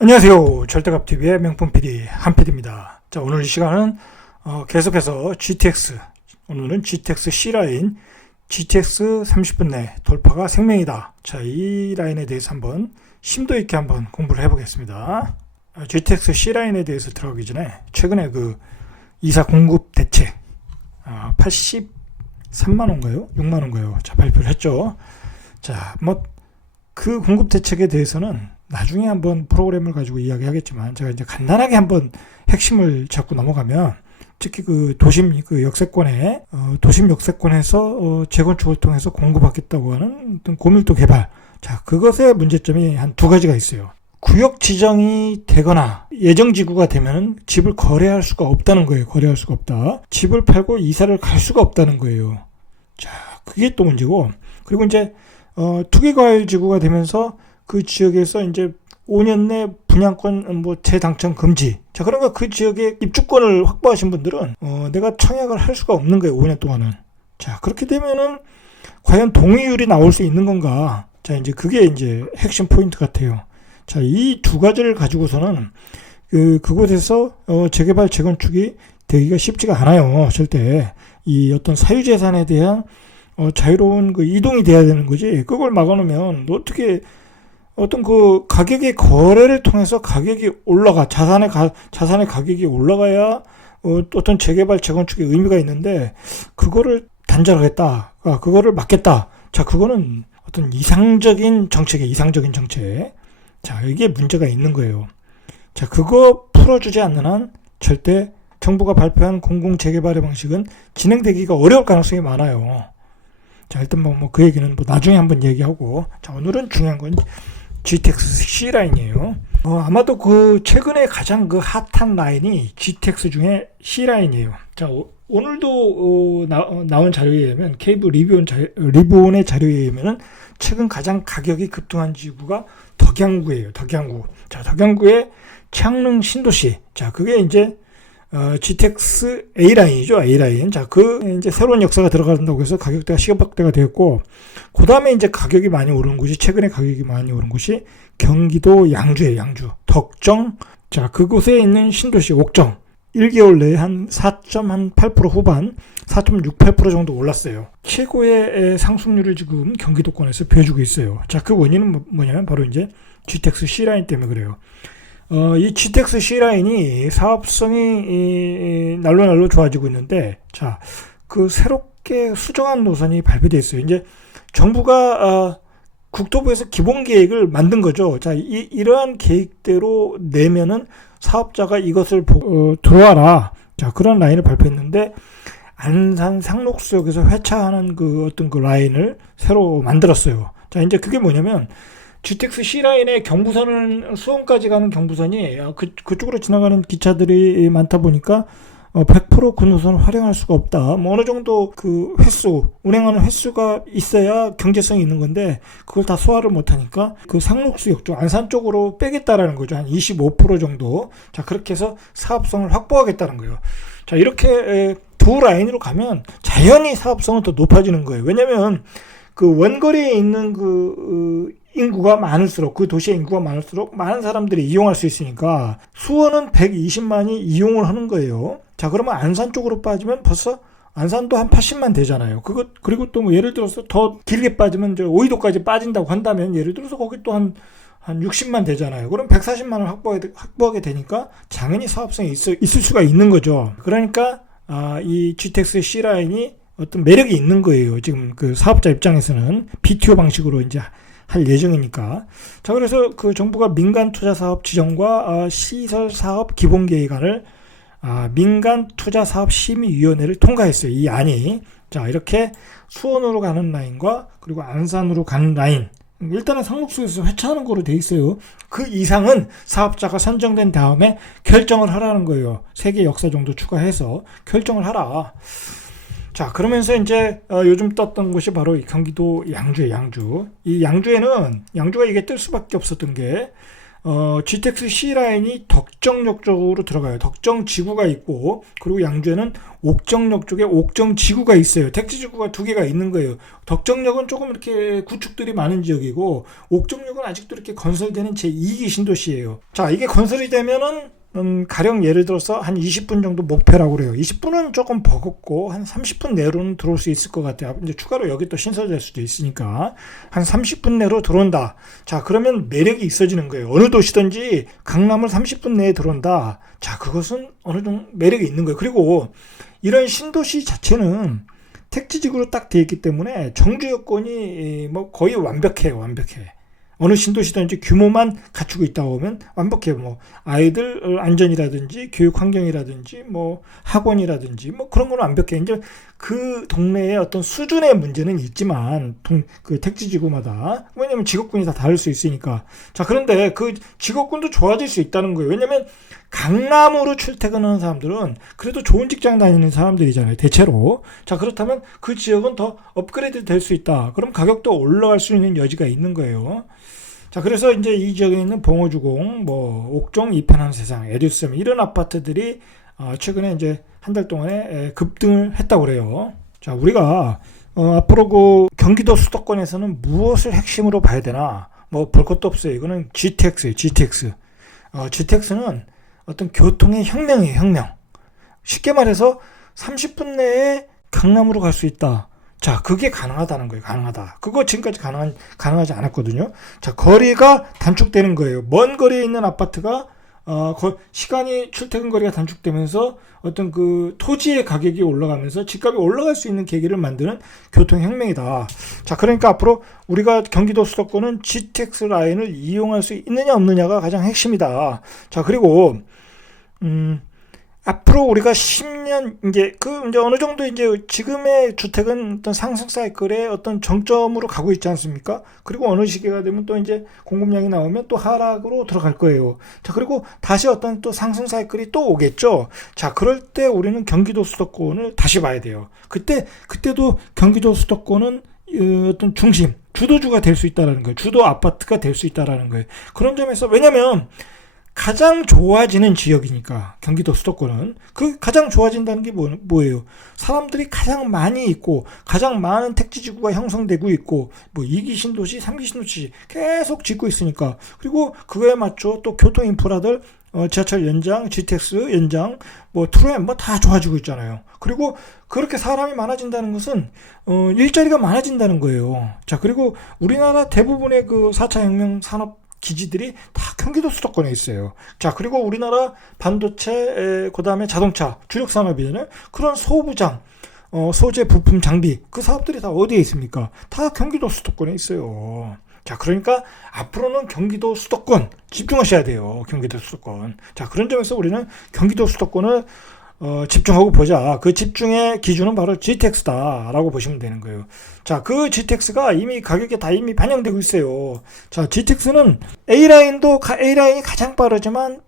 안녕하세요. 절대값TV의 명품 PD 한PD입니다. 자, 오늘 이 시간은 계속해서 GTX, 오늘은 GTX C라인, GTX 30분 내 돌파가 생명이다. 자, 이 라인에 대해서 한번 심도 있게 한번 공부를 해보겠습니다. GTX C라인에 대해서 들어가기 전에 최근에 그 이사 공급 대책 83만원가요? 6만원가요? 자, 발표를 했죠. 자, 그 공급 대책에 대해서는 나중에 한번 프로그램을 가지고 이야기하겠지만, 제가 이제 간단하게 한번 핵심을 잡고 넘어가면, 특히 그 도심 그 역세권에 도심 역세권에서 재건축을 통해서 공급하겠다고 하는 어떤 고밀도 개발, 자, 그것의 문제점이 한 두 가지가 있어요. 구역 지정이 되거나 예정 지구가 되면 집을 거래할 수가 없다는 거예요. 거래할 수가 없다. 집을 팔고 이사를 갈 수가 없다는 거예요. 자, 그게 또 문제고, 그리고 이제 투기과열 지구가 되면서 그 지역에서 이제 5년 내 분양권 재당첨 금지. 자, 그러니까 그 지역에 입주권을 확보하신 분들은 내가 청약을 할 수가 없는 거예요. 5년 동안은. 자, 그렇게 되면은 과연 동의율이 나올 수 있는 건가? 자, 이제 그게 이제 핵심 포인트 같아요. 자, 이 두 가지를 가지고서는 그곳에서 재개발 재건축이 되기가 쉽지가 않아요. 절대. 이 어떤 사유재산에 대한 자유로운 그 이동이 돼야 되는 거지. 그걸 막아놓으면 어떻게 어떤 그 가격의 거래를 통해서 가격이 올라가, 자산의 가격이 올라가야 어떤 재개발 재건축의 의미가 있는데, 그거를 단절하겠다, 그거를 막겠다. 자, 그거는 어떤 이상적인 정책. 자, 이게 문제가 있는 거예요. 자, 그거 풀어주지 않는 한 절대 정부가 발표한 공공재개발의 방식은 진행되기가 어려울 가능성이 많아요. 자, 일단 그 얘기는 나중에 한번 얘기하고, 자, 오늘은 중요한 건 GTX C라인이에요. 아마도 그 최근에 가장 그 핫한 라인이 GTX 중에 C라인이에요. 자, 오늘도 나온 자료에 의하면, 케이블 리뷰온의 자료에 의하면 최근 가장 가격이 급등한 지구가 덕양구예요. 덕양구. 자, 덕양구의 창릉 신도시. 자, 그게 이제 GTX A라인이죠. A라인. 자, 이제 새로운 역사가 들어간다고 해서 가격대가 시급박대가 되었고, 그 다음에 이제 가격이 많이 오른 곳이, 최근에 가격이 많이 오른 곳이 경기도 양주예요. 양주. 덕정. 자, 그곳에 있는 신도시 옥정. 1개월 내에 한 4.8% 후반, 4.68% 정도 올랐어요. 최고의 상승률을 지금 경기도권에서 보여주고 있어요. 자, 그 원인은 뭐냐면 바로 이제 GTX C라인 때문에 그래요. 이 GTX C라인이 사업성이 날로 좋아지고 있는데, 자, 그 새롭게 수정한 노선이 발표되어 있어요. 이제 정부가 국토부에서 기본 계획을 만든 거죠. 자, 이러한 계획대로 내면은 사업자가 이것을 보고 들어와라. 자, 그런 라인을 발표했는데, 안산 상록수역에서 회차하는 그 어떤 그 라인을 새로 만들었어요. 자, 이제 그게 뭐냐면, GTX C라인의 경부선은 수원까지 가는 경부선이 그쪽으로 지나가는 기차들이 많다 보니까 100% 그 노선을 활용할 수가 없다. 어느 정도 그 운행하는 횟수가 있어야 경제성이 있는 건데, 그걸 다 소화를 못하니까 그 상록수역 쪽, 안산 쪽으로 빼겠다라는 거죠. 한 25% 정도. 자, 그렇게 해서 사업성을 확보하겠다는 거예요. 자, 이렇게 두 라인으로 가면 자연히 사업성은 더 높아지는 거예요. 왜냐면 그 원거리에 있는 그 인구가 많을수록, 그 도시의 인구가 많을수록 많은 사람들이 이용할 수 있으니까, 수원은 120만이 이용을 하는 거예요. 자, 그러면 안산 쪽으로 빠지면 벌써 안산도 한 80만 되잖아요. 그리고 또 예를 들어서 더 길게 빠지면 이제 오이도까지 빠진다고 한다면, 예를 들어서 거기 또 한 60만 되잖아요. 그럼 140만을 확보하게 되니까 당연히 사업성이 있을 수가 있는 거죠. 그러니까 이 GTX C라인이 어떤 매력이 있는 거예요. 지금 그 사업자 입장에서는 BTO 방식으로 이제 할 예정이니까. 자, 그래서 그 정부가 민간투자사업 지정과 시설사업 기본계획안을 민간투자사업심의위원회를 통과했어요. 이 안이. 자, 이렇게 수원으로 가는 라인과 그리고 안산으로 가는 라인, 일단은 상록수에서 회차하는 거로 돼 있어요. 그 이상은 사업자가 선정된 다음에 결정을 하라는 거예요. 세계 역사 정도 추가해서 결정을 하라. 자, 그러면서 이제 요즘 떴던 곳이 바로 이 경기도 양주예요. 양주. 이 양주에는, 양주가 이게 뜰 수밖에 없었던 게, GTX C라인이 덕정역 쪽으로 들어가요. 덕정지구가 있고, 그리고 양주에는 옥정역 쪽에 옥정지구가 있어요. 택지지구가 두 개가 있는 거예요. 덕정역은 조금 이렇게 구축들이 많은 지역이고, 옥정역은 아직도 이렇게 건설되는 제2기 신도시예요. 자, 이게 건설이 되면은 가령 예를 들어서 한 20분 정도 목표라고 그래요. 20분은 조금 버겁고 한 30분 내로는 들어올 수 있을 것 같아요. 이제 추가로 여기 또 신설될 수도 있으니까 한 30분 내로 들어온다. 자, 그러면 매력이 있어지는 거예요. 어느 도시든지 강남을 30분 내에 들어온다. 자, 그것은 어느 정도 매력이 있는 거예요. 그리고 이런 신도시 자체는 택지지구로 딱 되어 있기 때문에 정주 여건이 뭐 거의 완벽해요. 완벽해. 어느 신도시든지 규모만 갖추고 있다고 보면 완벽해요. 뭐 아이들 안전이라든지 교육 환경이라든지 뭐 학원이라든지 뭐 그런 건 완벽해. 이제 그 동네의 어떤 수준의 문제는 있지만 그 택지지구마다, 왜냐면 직업군이 다 다를 수 있으니까. 자, 그런데 그 직업군도 좋아질 수 있다는 거예요. 왜냐면 강남으로 출퇴근하는 사람들은 그래도 좋은 직장 다니는 사람들이잖아요, 대체로. 자, 그렇다면 그 지역은 더 업그레이드 될 수 있다. 그럼 가격도 올라갈 수 있는 여지가 있는 거예요. 자, 그래서 이제 이 지역에 있는 봉호주공, 뭐 옥정, 이편한 세상, 에듀섬 이런 아파트들이 최근에 이제 한 달 동안에 급등을 했다고 그래요. 자, 우리가 앞으로 그 경기도 수도권에서는 무엇을 핵심으로 봐야 되나? 뭐 볼 것도 없어요. 이거는 GTX예요, GTX. GTX는 어떤 교통의 혁명이에요, 혁명. 쉽게 말해서 30분 내에 강남으로 갈 수 있다. 자, 그게 가능하다는 거예요. 가능하다. 그거 지금까지 가능하지 않았거든요. 자, 거리가 단축되는 거예요. 먼 거리에 있는 아파트가 시간이, 출퇴근 거리가 단축되면서 어떤 그 토지의 가격이 올라가면서 집값이 올라갈 수 있는 계기를 만드는 교통혁명이다. 자, 그러니까 앞으로 우리가 경기도 수도권은 GTX 라인을 이용할 수 있느냐 없느냐가 가장 핵심이다. 자, 그리고 앞으로 우리가 10년 이제 어느 정도 이제 지금의 주택은 어떤 상승 사이클의 어떤 정점으로 가고 있지 않습니까? 그리고 어느 시기가 되면 또 이제 공급량이 나오면 또 하락으로 들어갈 거예요. 자, 그리고 다시 어떤 또 상승 사이클이 또 오겠죠. 자, 그럴 때 우리는 경기도 수도권을 다시 봐야 돼요. 그때도 경기도 수도권은 어떤 중심, 주도주가 될 수 있다라는 거예요. 주도 아파트가 될 수 있다라는 거예요. 그런 점에서, 왜냐면 가장 좋아지는 지역이니까 경기도 수도권은 그 가장 좋아진다는 게 뭐예요? 사람들이 가장 많이 있고 가장 많은 택지지구가 형성되고 있고 뭐 2기 신도시, 3기 신도시 계속 짓고 있으니까, 그리고 그거에 맞춰 또 교통 인프라들 지하철 연장, GTX 연장, 뭐 트램 뭐 다 좋아지고 있잖아요. 그리고 그렇게 사람이 많아진다는 것은 일자리가 많아진다는 거예요. 자, 그리고 우리나라 대부분의 그 4차 혁명 산업 기지들이 다 경기도 수도권에 있어요. 자, 그리고 우리나라 반도체, 그 다음에 자동차, 주력 산업이잖아요. 그런 소부장, 소재, 부품, 장비, 그 사업들이 다 어디에 있습니까? 다 경기도 수도권에 있어요. 자, 그러니까 앞으로는 경기도 수도권 집중하셔야 돼요. 경기도 수도권. 자, 그런 점에서 우리는 경기도 수도권을 집중하고 보자. 그 집중의 기준은 바로 GTX다라고 보시면 되는 거예요. 자, 그 GTX가 이미 가격에 다 이미 반영되고 있어요. 자, GTX는 A라인이 가장 빠르지만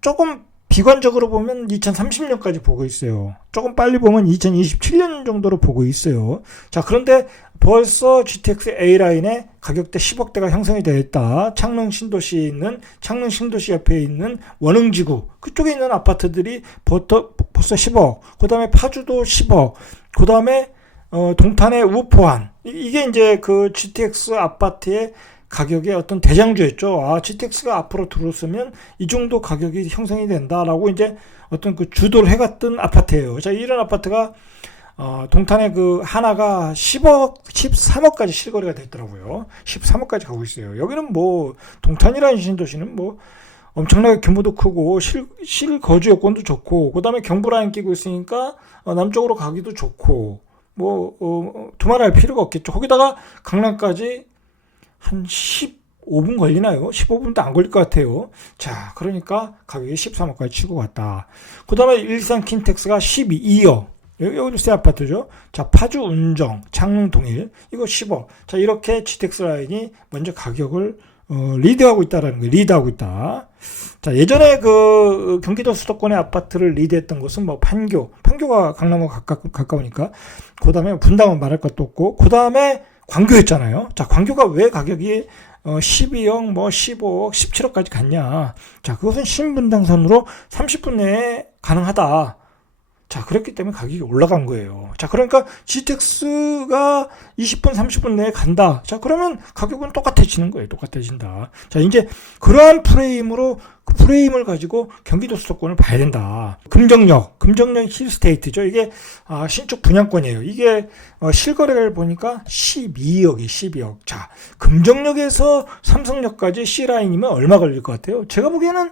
조금 비관적으로 보면 2030년까지 보고 있어요. 조금 빨리 보면 2027년 정도로 보고 있어요. 자, 그런데 벌써 GTX A라인의 가격대 10억대가 형성이 되어 있다. 창릉 신도시 옆에 있는 원흥지구, 그쪽에 있는 아파트들이 벌써 10억, 그 다음에 파주도 10억, 그 다음에 동탄의 우포항, 이게 이제 그 GTX 아파트의 가격의 어떤 대장주였죠. 아, GTX가 앞으로 들어서면 이 정도 가격이 형성이 된다라고 이제 어떤 그 주도를 해갔던 아파트예요. 자, 이런 아파트가 동탄의 그 하나가 10억, 13억까지 실거래가 됐더라고요. 13억까지 가고 있어요. 여기는 뭐 동탄이라는 신도시는 뭐 엄청나게 규모도 크고 실거주 여건도 좋고, 그 다음에 경부라인 끼고 있으니까 남쪽으로 가기도 좋고, 뭐 두말할 필요가 없겠죠. 거기다가 강남까지 한 15분 걸리나요? 15분도 안 걸릴 것 같아요. 자, 그러니까 가격이 13억까지 치고 갔다. 그 다음에 일산 킨텍스가 12억. 여기도 새 아파트죠. 자, 파주 운정, 창릉 동일, 이거 10억. 자, 이렇게 GTX 라인이 먼저 가격을 리드하고 있다라는 거예요. 리드하고 있다. 자, 예전에 그 경기도 수도권의 아파트를 리드했던 곳은 뭐 판교가 강남하고 가까우니까. 그 다음에 분당은 말할 것도 없고, 그 다음에 광교였잖아요. 자, 광교가 왜 가격이 12억, 뭐 15억, 17억까지 갔냐. 자, 그것은 신분당선으로 30분 내에 가능하다. 자, 그렇기 때문에 가격이 올라간 거예요. 자, 그러니까 GTX가 20분, 30분 내에 간다. 자, 그러면 가격은 똑같아지는 거예요. 똑같아진다. 자, 이제 그러한 프레임으로 그 프레임을 가지고 경기도 수도권을 봐야 된다. 금정역 힐스테이트죠. 이게 신축 분양권이에요. 이게 실거래를 보니까 12억. 자, 금정역에서 삼성역까지 C라인이면 얼마 걸릴 것 같아요? 제가 보기에는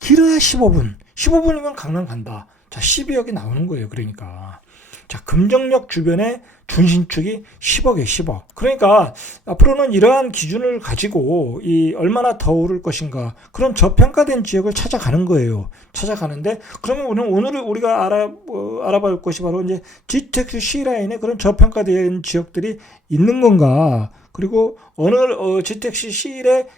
길어야 15분. 15분이면 강남 간다. 자, 12억이 나오는 거예요. 그러니까. 자, 금정역 주변에 준신축이 10억에 10억. 그러니까 앞으로는 이러한 기준을 가지고 얼마나 더 오를 것인가. 그런 저평가된 지역을 찾아가는 거예요. 찾아가는데, 그러면 오늘 우리가 알아볼 것이 바로 이제 GTX C라인에 그런 저평가된 지역들이 있는 건가. 그리고 GTX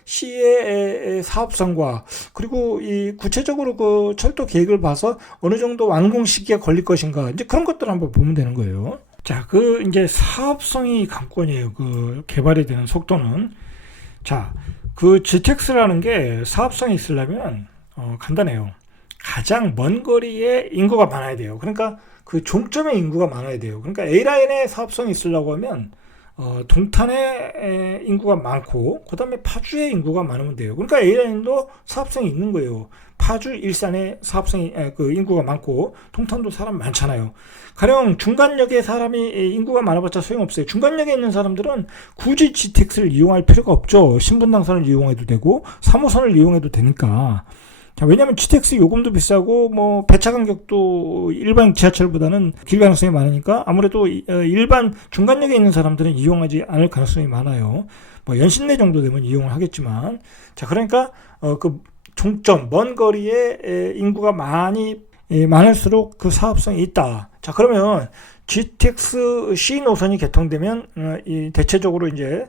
C의 사업성과, 그리고 구체적으로 그 철도 계획을 봐서 어느 정도 완공 시기가 걸릴 것인가, 이제 그런 것들을 한번 보면 되는 거예요. 자, 이제 사업성이 관건이에요. 그 개발이 되는 속도는. 자, 그 GTX라는 게 사업성이 있으려면, 간단해요. 가장 먼 거리에 인구가 많아야 돼요. 그러니까 그 종점에 인구가 많아야 돼요. 그러니까 A라인에 사업성이 있으려고 하면, 동탄에 인구가 많고, 그 다음에 파주에 인구가 많으면 돼요. 그러니까 A라인도 사업성이 있는 거예요. 파주, 일산에 인구가 많고, 동탄도 사람 많잖아요. 가령 중간역에 인구가 많아봤자 소용없어요. 중간역에 있는 사람들은 굳이 GTX를 이용할 필요가 없죠. 신분당선을 이용해도 되고, 3호선을 이용해도 되니까. 자, 왜냐면 GTX 요금도 비싸고, 뭐, 배차 간격도 일반 지하철보다는 길 가능성이 많으니까 아무래도 일반 중간역에 있는 사람들은 이용하지 않을 가능성이 많아요. 뭐, 연신내 정도 되면 이용을 하겠지만. 자, 그러니까, 그 종점, 먼 거리에 인구가 많을수록 그 사업성이 있다. 자, 그러면 GTX C 노선이 개통되면, 대체적으로 이제,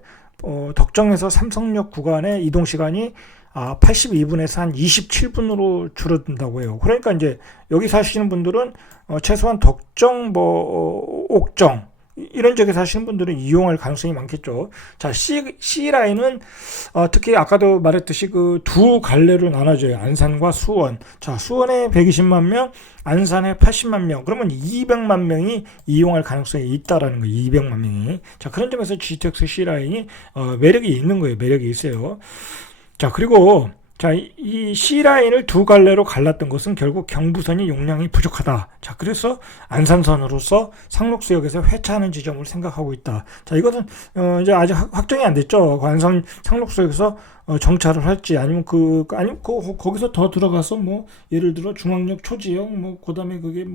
덕정에서 삼성역 구간의 이동 시간이 82분에서 한 27분으로 줄어든다고 해요. 그러니까 이제 여기 사시는 분들은 최소한 덕정, 옥정 이런 지역에 사시는 분들은 이용할 가능성이 많겠죠. 자, C라인은 특히 아까도 말했듯이 그 두 갈래로 나눠져요. 안산과 수원. 자, 수원에 120만 명, 안산에 80만 명. 그러면 200만 명이 이용할 가능성이 있다라는 거예요. 200만 명이. 자, 그런 점에서 GTX C라인이 매력이 있는 거예요. 매력이 있어요. 자, 그리고 이 C라인을 두 갈래로 갈랐던 것은 결국 경부선이 용량이 부족하다. 자, 그래서 안산선으로서 상록수역에서 회차하는 지점을 생각하고 있다. 자, 이것은 이제 아직 확정이 안 됐죠. 안산 상록수역에서 정차를 할지, 아니면 거기서 더 들어가서 뭐 예를 들어 중앙역 초지역 그다음에 그게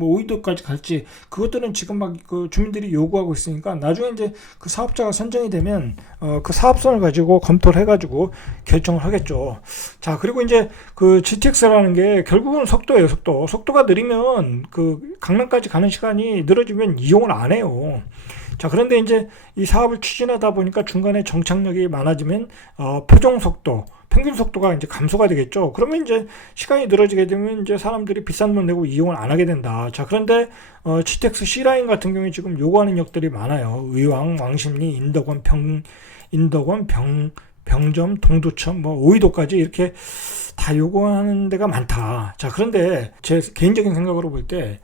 오이도까지 갈지, 그것들은 지금 막 그 주민들이 요구하고 있으니까 나중에 이제 그 사업자가 선정이 되면 그 사업성을 가지고 검토를 해가지고 결정을 하겠죠. 자, 그리고 이제 그 GTX라는 게 결국은 속도예요. 속도가 느리면 그 강남까지 가는 시간이 늘어지면 이용을 안 해요. 자, 그런데 이제 이 사업을 추진하다 보니까 중간에 정착역이 많아지면 표종 속도, 평균 속도가 이제 감소가 되겠죠. 그러면 이제 시간이 늘어지게 되면 이제 사람들이 비싼 돈 내고 이용을 안 하게 된다. 자, 그런데 GTX C라인 같은 경우에 지금 요구하는 역들이 많아요. 의왕, 왕십리, 인덕원, 병점, 동두천, 오이도까지 이렇게 다 요구하는 데가 많다. 자, 그런데 제 개인적인 생각으로 볼 때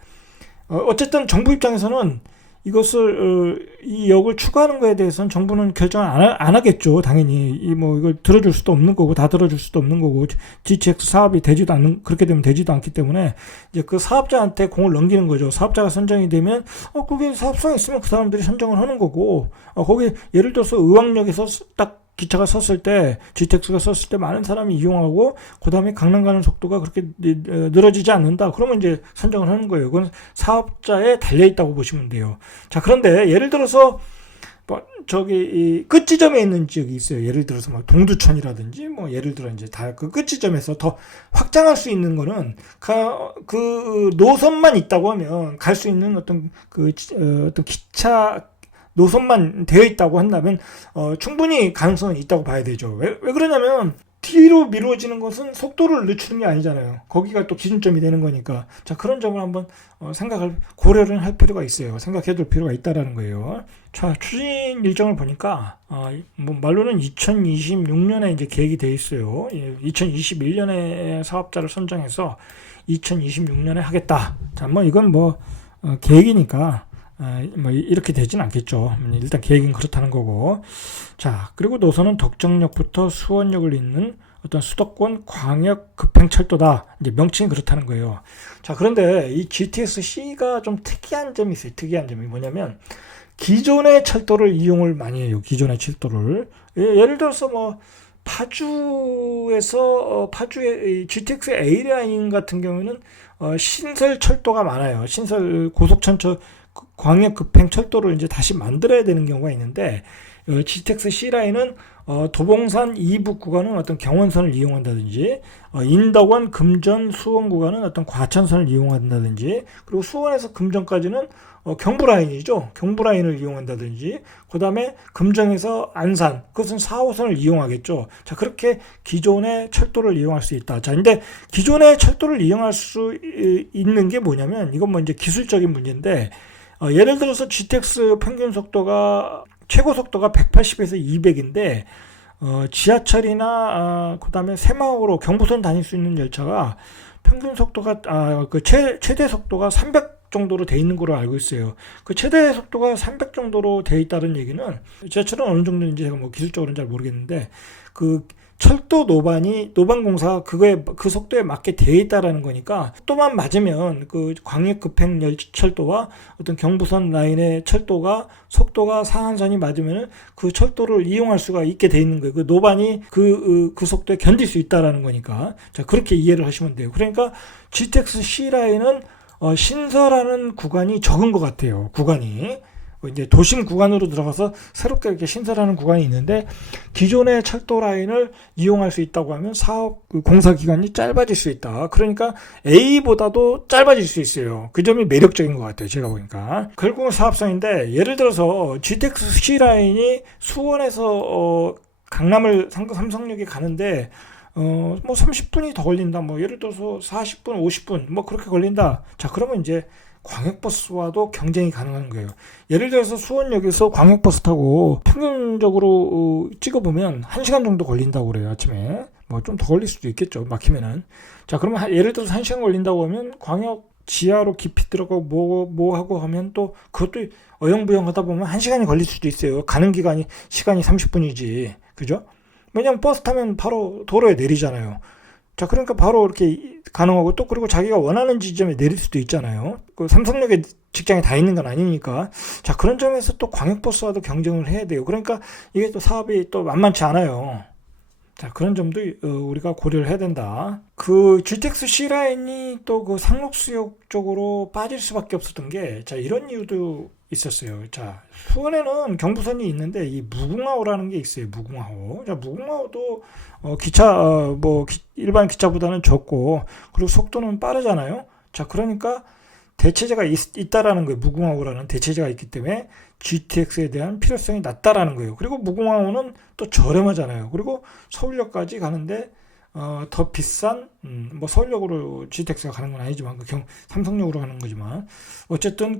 어쨌든 정부 입장에서는 이 역을 추가하는 거에 대해서는 정부는 결정을 안 하겠죠. 당연히 이걸 들어줄 수도 없는 거고, 다 들어줄 수도 없는 거고, GTX 사업이 그렇게 되면 되지도 않기 때문에 이제 그 사업자한테 공을 넘기는 거죠. 사업자가 선정이 되면 그게 사업성이 있으면 그 사람들이 선정을 하는 거고, 거기 예를 들어서 의왕역에서 딱 기차가 섰을 때, GTX가 섰을 때 많은 사람이 이용하고, 그 다음에 강남 가는 속도가 그렇게 늘어지지 않는다. 그러면 이제 선정을 하는 거예요. 그건 사업자에 달려있다고 보시면 돼요. 자, 그런데 예를 들어서, 이 끝지점에 있는 지역이 있어요. 예를 들어서 동두천이라든지, 예를 들어 이제 다 그 끝지점에서 더 확장할 수 있는 거는, 그 노선만 있다고 하면, 갈 수 있는 어떤 기차, 노선만 되어 있다고 한다면 충분히 가능성은 있다고 봐야 되죠. 왜 그러냐면 뒤로 미뤄지는 것은 속도를 늦추는 게 아니잖아요. 거기가 또 기준점이 되는 거니까. 자, 그런 점을 한번 고려를 할 필요가 있어요. 생각해 둘 필요가 있다라는 거예요. 자, 추진 일정을 보니까, 뭐 말로는 2026년에 이제 계획이 돼 있어요. 2021년에 사업자를 선정해서 2026년에 하겠다. 자, 뭐 이건 뭐, 계획이니까, 뭐 이렇게 되진 않겠죠. 일단 계획은 그렇다는 거고. 자, 그리고 노선은 덕정역부터 수원역을 잇는 어떤 수도권 광역 급행철도다. 이제 명칭이 그렇다는 거예요. 자, 그런데 이 GTX-C가 좀 특이한 점이 있어요. 특이한 점이 뭐냐면 기존의 철도를 이용을 많이 해요. 기존의 철도를. 예를 들어서 뭐 파주의 GTX A라인 같은 경우는 신설 철도가 많아요. 신설 고속철도 광역 급행 철도를 이제 다시 만들어야 되는 경우가 있는데 GTX C라인은 도봉산 이북 구간은 어떤 경원선을 이용한다든지 인덕원 금전 수원 구간은 어떤 과천선을 이용한다든지 그리고 수원에서 금정까지는 경부라인이죠. 경부라인을 이용한다든지 그 다음에 금정에서 안산 그것은 4호선을 이용하겠죠. 자, 그렇게 기존의 철도를 이용할 수 있다. 자, 근데 기존의 철도를 이용할 수 있는 게 뭐냐면 이건 뭐 이제 기술적인 문제인데 예를 들어서 GTX 평균 속도가 최고 속도가 180에서 200인데 지하철이나 그다음에 새마을로 경부선 다닐 수 있는 열차가 평균 속도가 최대 속도가 300 정도로 돼 있는 걸로 알고 있어요. 그 최대 속도가 300 정도로 돼 있다는 얘기는 지하철은 어느 정도인지 제가 뭐 기술적으로는 잘 모르겠는데 그 철도 노반 공사가 그 속도에 맞게 되어 있다라는 거니까 속도만 맞으면 그 광역 급행 철도와 어떤 경부선 라인의 철도가 속도가 상한선이 맞으면 그 철도를 이용할 수가 있게 돼 있는 거예요. 그 노반이 그 속도에 견딜 수 있다라는 거니까. 자, 그렇게 이해를 하시면 돼요. 그러니까 GTX C 라인은 신설하는 구간이 적은 것 같아요. 구간이. 이제 도심 구간으로 들어가서 새롭게 이렇게 신설하는 구간이 있는데 기존의 철도 라인을 이용할 수 있다고 하면 사업 공사 기간이 짧아질 수 있다. 그러니까 A보다도 짧아질 수 있어요. 그 점이 매력적인 것 같아요. 제가 보니까. 결국은 사업성인데 예를 들어서 GTX C 라인이 수원에서 강남을 삼성역에 가는데 뭐 30분이 더 걸린다. 뭐 예를 들어서 40분, 50분 뭐 그렇게 걸린다. 자, 그러면 이제 광역버스와도 경쟁이 가능한 거예요. 예를 들어서 수원역에서 광역버스 타고 평균적으로 찍어보면 1시간 정도 걸린다고 그래요. 아침에. 뭐 좀 더 걸릴 수도 있겠죠. 막히면은. 자, 그러면 예를 들어서 1시간 걸린다고 하면 광역 지하로 깊이 들어가고 뭐 하고 하면 또 그것도 어영부영 하다 보면 1시간이 걸릴 수도 있어요. 가는 시간이 30분이지. 그죠? 왜냐면 버스 타면 바로 도로에 내리잖아요. 자, 그러니까 바로 이렇게 가능하고 또 그리고 자기가 원하는 지점에 내릴 수도 있잖아요. 그 삼성역에 직장에 다 있는 건 아니니까. 자, 그런 점에서 또 광역버스와도 경쟁을 해야 돼요. 그러니까 이게 또 사업이 또 만만치 않아요. 자, 그런 점도 우리가 고려를 해야 된다. 그 GTX C라인이 또 그 상록수역 쪽으로 빠질 수밖에 없었던 게, 자, 이런 이유도 있었어요. 자, 수원에는 경부선이 있는데 이 무궁화호라는 게 있어요. 무궁화호. 자, 무궁화호도 기차 일반 기차보다는 적고 그리고 속도는 빠르잖아요. 자, 그러니까 대체제가 있다라는 거예요. 무궁화호라는 대체제가 있기 때문에 GTX에 대한 필요성이 낮다라는 거예요. 그리고 무궁화호는 또 저렴하잖아요. 그리고 서울역까지 가는데 더 비싼 뭐 서울역으로 GTX가 가는 건 아니지만 삼성역으로 가는 거지만 어쨌든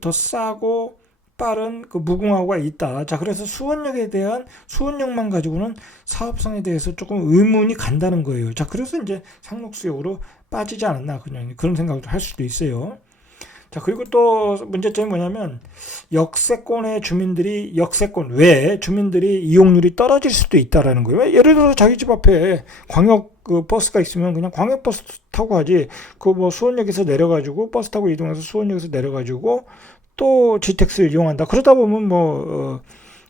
더 싸고 빠른 그 무궁화호가 있다. 자, 그래서 수원역만 가지고는 사업성에 대해서 조금 의문이 간다는 거예요. 자, 그래서 이제 상록수역으로 빠지지 않았나 그냥 그런 생각을 할 수도 있어요. 자, 그리고 또 문제점이 뭐냐면 역세권 외에 주민들이 이용률이 떨어질 수도 있다라는 거예요. 예를 들어서 자기 집 앞에 광역 버스가 있으면 그냥 광역버스 타고 가지. 뭐 수원역에서 내려가지고 버스 타고 이동해서 수원역에서 내려가지고 또 GTX를 이용한다. 그러다 보면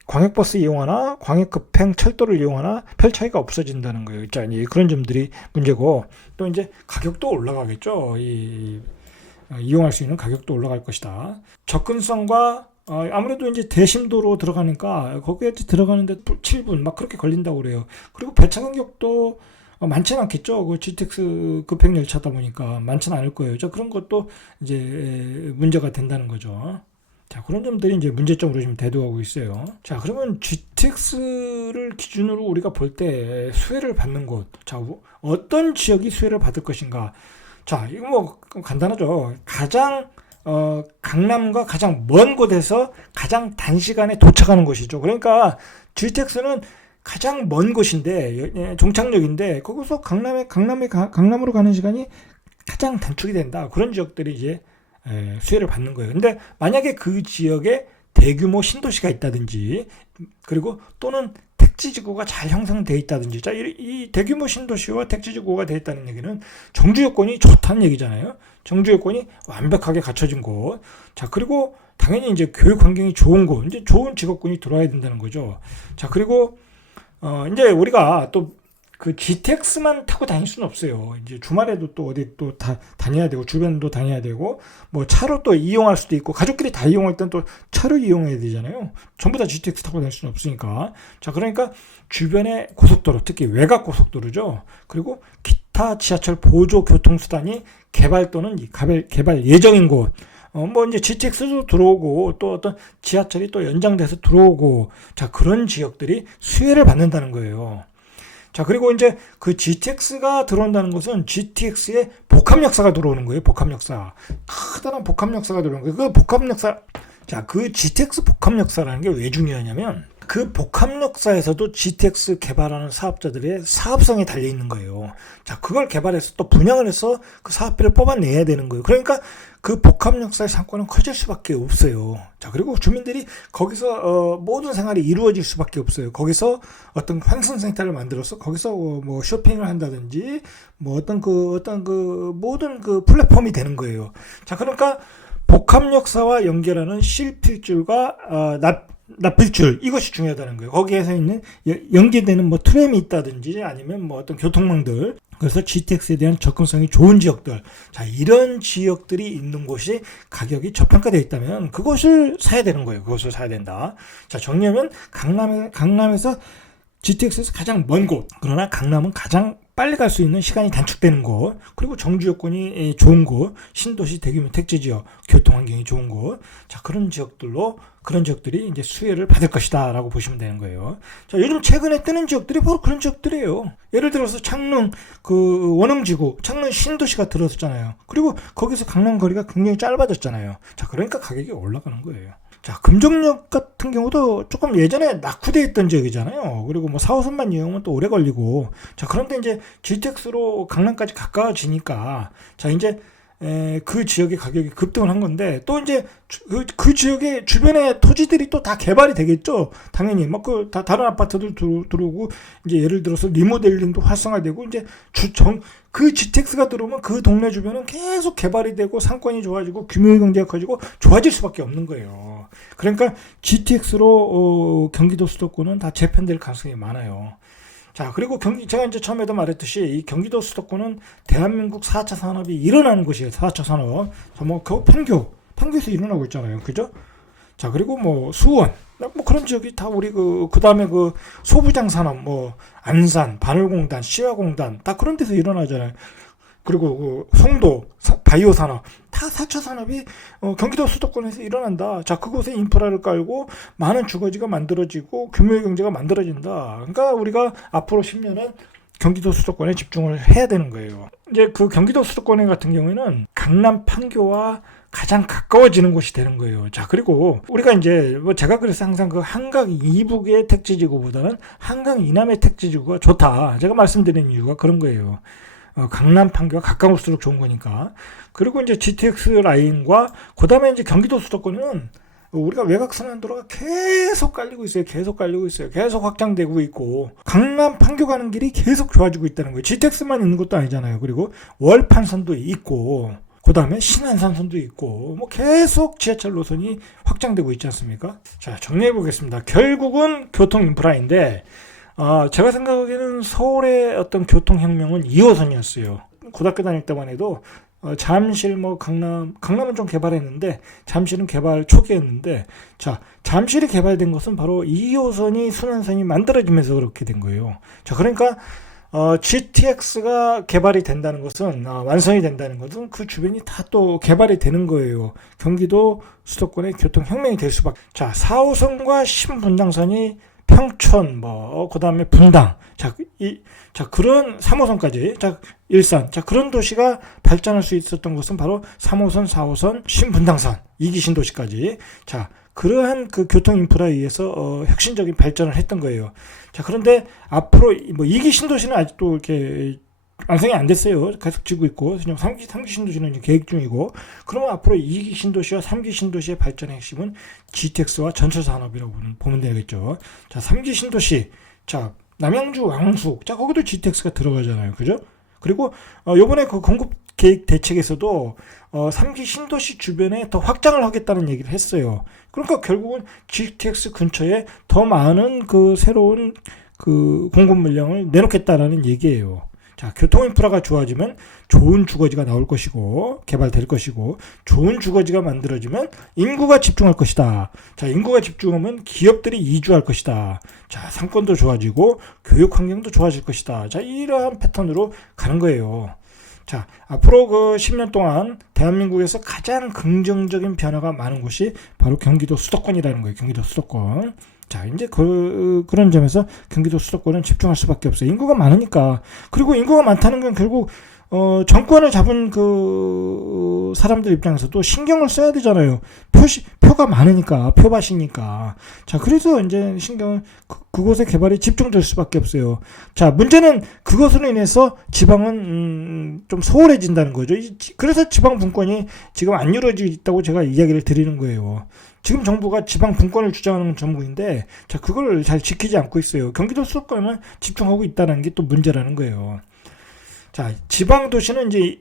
광역버스 이용하나 광역급행 철도를 이용하나 별 차이가 없어진다는 거예요. 자, 그런 점들이 문제고 또 이제 가격도 올라가겠죠. 이용할 수 있는 가격도 올라갈 것이다. 접근성과 아무래도 이제 대심도로 들어가니까 거기에 들어가는데 7분 막 그렇게 걸린다고 그래요. 그리고 배차 간격도 많지는 않겠죠. 그 GTX 급행 열차다 보니까 많지는 않을 거예요. 자, 그런 것도 이제 문제가 된다는 거죠. 자, 그런 점들이 이제 문제점으로 지금 대두하고 있어요. 자, 그러면 GTX를 기준으로 우리가 볼 때 수혜를 받는 곳, 자, 어떤 지역이 수혜를 받을 것인가? 자, 이거 뭐 간단하죠. 가장 강남과 가장 먼 곳에서 가장 단시간에 도착하는 곳이죠. 그러니까 GTX는 가장 먼 곳인데 종착역인데 거기서 강남으로 가는 시간이 가장 단축이 된다. 그런 지역들이 이제 수혜를 받는 거예요. 근데 만약에 그 지역에 대규모 신도시가 있다든지 그리고 또는 택지지구가 잘 형성되어 있다든지, 자, 이 대규모 신도시와 택지지구가 되어 있다는 얘기는 정주 여건이 좋다는 얘기잖아요. 정주 여건이 완벽하게 갖춰진 곳. 자, 그리고 당연히 이제 교육 환경이 좋은 곳, 이제 좋은 직업군이 들어와야 된다는 거죠. 자, 그리고 이제 우리가 또 그 GTX만 타고 다닐 수는 없어요. 이제 주말에도 또 어디 또 다녀야 되고 주변도 다녀야 되고 뭐 차로 또 이용할 수도 있고 가족끼리 다 이용할 땐 또 차로 이용해야 되잖아요. 전부 다 GTX 타고 다닐 수는 없으니까. 자, 그러니까 주변의 고속도로, 특히 외곽 고속도로죠. 그리고 기타 지하철 보조 교통수단이 개발 또는 개발 예정인 곳. 뭐 이제 GTX도 들어오고 또 어떤 지하철이 또 연장돼서 들어오고, 자, 그런 지역들이 수혜를 받는다는 거예요. 자, 그리고 이제 그 GTX가 들어온다는 것은 GTX의 복합 역사가 들어오는 거예요. 복합 역사. 커다란 복합 역사가 들어오는 거예요. 그 복합 역사. 자, 그 GTX 복합 역사라는 게 왜 중요하냐면 그 복합 역사에서도 GTX 개발하는 사업자들의 사업성이 달려 있는 거예요. 자, 그걸 개발해서 또 분양을 해서 그 사업비를 뽑아내야 되는 거예요. 그러니까 그 복합 역사의 상권은 커질 수밖에 없어요. 자, 그리고 주민들이 거기서 모든 생활이 이루어질 수밖에 없어요. 거기서 어떤 환승센터를 만들어서 거기서 뭐 쇼핑을 한다든지 뭐 어떤 그 모든 그 플랫폼이 되는 거예요. 자, 그러니까 복합 역사와 연결하는 실필줄과 납필줄, 이것이 중요하다는 거예요. 거기에서 있는 연계되는 뭐 트램이 있다든지 아니면 뭐 어떤 교통망들, 그래서 GTX에 대한 접근성이 좋은 지역들, 자, 이런 지역들이 있는 곳이 가격이 저평가되어 있다면 그것을 사야 되는 거예요. 그것을 사야 된다. 자, 정리하면 강남에서 GTX에서 가장 먼 곳, 그러나 강남은 가장 빨리 갈 수 있는 시간이 단축되는 곳, 그리고 정주 여건이 좋은 곳, 신도시 대규모 택지 지역, 교통 환경이 좋은 곳, 자, 그런 지역들이 이제 수혜를 받을 것이다라고 보시면 되는 거예요. 자, 요즘 최근에 뜨는 지역들이 바로 그런 지역들이에요. 예를 들어서 창릉 그 원흥지구, 창릉 신도시가 들어섰잖아요. 그리고 거기서 강남 거리가 굉장히 짧아졌잖아요. 자, 그러니까 가격이 올라가는 거예요. 자, 금정역 같은 경우도 조금 예전에 낙후되어 있던 지역이잖아요. 그리고 뭐 4, 5선만 이용하면 또 오래 걸리고. 자, 그런데 이제 GTX로 강남까지 가까워지니까, 자, 이제 그 지역의 가격이 급등을 한 건데, 또 이제 그 지역의 주변의 토지들이 또 다 개발이 되겠죠. 당연히 막 다른 아파트들 들어오고, 이제 예를 들어서 리모델링도 활성화되고, 이제 그 GTX가 들어오면 그 동네 주변은 계속 개발이 되고 상권이 좋아지고 규모 경제가 커지고 좋아질 수밖에 없는 거예요. 그러니까 GTX로 경기도 수도권은 다 재편될 가능성이 많아요. 자, 그리고 제가 이제 처음에도 말했듯이 이 경기도 수도권은 대한민국 4차 산업이 일어나는 곳이에요. 4차 산업. 자, 뭐 판교에서 일어나고 있잖아요. 그죠? 자, 그리고 뭐 수원, 뭐 그런 지역이 다 우리 그 다음에 그 소부장 산업, 뭐 안산, 바늘공단, 시화공단, 다 그런 데서 일어나잖아요. 그리고 그 송도, 바이오 산업, 다 4차 산업이 경기도 수도권에서 일어난다. 자, 그곳에 인프라를 깔고 많은 주거지가 만들어지고 규모의 경제가 만들어진다. 그러니까 우리가 앞으로 10년은 경기도 수도권에 집중을 해야 되는 거예요. 이제 그 경기도 수도권 같은 경우에는 강남 판교와 가장 가까워지는 곳이 되는 거예요. 자, 그리고 우리가 이제 뭐 제가 그래서 항상 그 한강 이북의 택지지구보다는 한강 이남의 택지지구가 좋다. 제가 말씀드리는 이유가 그런 거예요. 강남 판교가 가까울수록 좋은 거니까. 그리고 이제 GTX 라인과 그다음에 이제 경기도 수도권은 우리가 외곽순환도로가 계속 깔리고 있어요. 계속 확장되고 있고, 강남 판교 가는 길이 계속 좋아지고 있다는 거예요. GTX만 있는 것도 아니잖아요. 그리고 월판선도 있고, 그 다음에 신안산선도 있고, 뭐 계속 지하철 노선이 확장되고 있지 않습니까? 자, 정리해 보겠습니다. 결국은 교통 인프라인데, 제가 생각하기에는 서울의 어떤 교통혁명은 2호선이었어요. 고등학교 다닐 때만 해도 잠실, 뭐 강남은 좀 개발했는데 잠실은 개발 초기였는데, 자, 잠실이 개발된 것은 바로 2호선이 순환선이 만들어지면서 그렇게 된 거예요. 자, 그러니까 GTX가 개발이 된다는 것은, 완성이 된다는 것은 그 주변이 다 또 개발이 되는 거예요. 경기도 수도권의 교통혁명이 될 수밖에. 자, 4호선과 신분당선이 평촌, 그 다음에 분당, 그런 3호선까지, 일산, 그런 도시가 발전할 수 있었던 것은 바로 3호선, 4호선, 신분당선, 2기 신도시까지. 자, 그러한 그 교통 인프라에 의해서 혁신적인 발전을 했던 거예요. 자, 그런데 앞으로 2기 신도시는 아직도 이렇게 완성이 안 됐어요. 계속 지고 있고, 3기 신도시는 이제 계획 중이고, 그러면 앞으로 2기 신도시와 3기 신도시의 발전의 핵심은 GTX와 전철 산업이라고 보면 되겠죠. 자, 3기 신도시, 자, 남양주, 왕숙, 자, 거기도 GTX가 들어가잖아요. 그죠? 그리고, 요번에 그 공급 계획 대책에서도 3기 신도시 주변에 더 확장을 하겠다는 얘기를 했어요. 그러니까 결국은 GTX 근처에 더 많은 그 새로운 그 공급 물량을 내놓겠다라는 얘기예요. 자, 교통 인프라가 좋아지면 좋은 주거지가 나올 것이고 개발될 것이고, 좋은 주거지가 만들어지면 인구가 집중할 것이다. 자, 인구가 집중하면 기업들이 이주할 것이다. 자, 상권도 좋아지고 교육 환경도 좋아질 것이다. 자, 이러한 패턴으로 가는 거예요. 자, 앞으로 그 10년 동안 대한민국에서 가장 긍정적인 변화가 많은 곳이 바로 경기도 수도권이라는 거예요. 경기도 수도권. 자, 이제 그런 점에서 경기도 수도권은 집중할 수밖에 없어요. 인구가 많으니까. 그리고 인구가 많다는 건 결국 정권을 잡은 그 사람들 입장에서도 신경을 써야 되잖아요. 표가 많으니까, 표밭이니까. 자, 그래서 이제 그곳의 개발이 집중될 수밖에 없어요. 자, 문제는 그것으로 인해서 지방은 좀 소홀해진다는 거죠. 그래서 지방 분권이 지금 안 이루어지고 있다고 제가 이야기를 드리는 거예요. 지금 정부가 지방 분권을 주장하는 정부인데, 자, 그걸 잘 지키지 않고 있어요. 경기도 수도권에만 집중하고 있다는 게 또 문제라는 거예요. 자, 지방 도시는 이제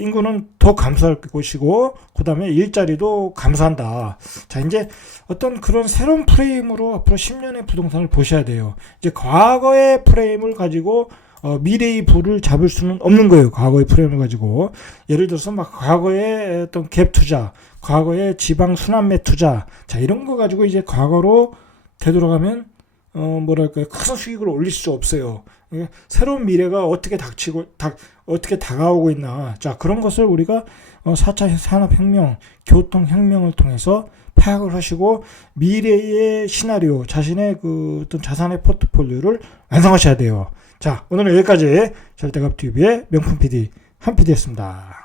인구는 더 감소할 것이고, 그다음에 일자리도 감소한다. 자, 이제 어떤 그런 새로운 프레임으로 앞으로 10년의 부동산을 보셔야 돼요. 이제 과거의 프레임을 가지고 미래의 부를 잡을 수는 없는 거예요. 과거의 프레임을 가지고. 예를 들어서 막 과거의 어떤 갭 투자, 과거의 지방 순환매 투자, 자, 이런 거 가지고 이제 과거로 되돌아가면 큰 수익을 올릴 수 없어요. 새로운 미래가 어떻게 어떻게 다가오고 있나. 자, 그런 것을 우리가 4차 산업혁명, 교통혁명을 통해서 파악을 하시고 미래의 시나리오, 자신의 그 어떤 자산의 포트폴리오를 완성하셔야 돼요. 자, 오늘은 여기까지 절대갑TV의 명품 PD, 한 PD였습니다.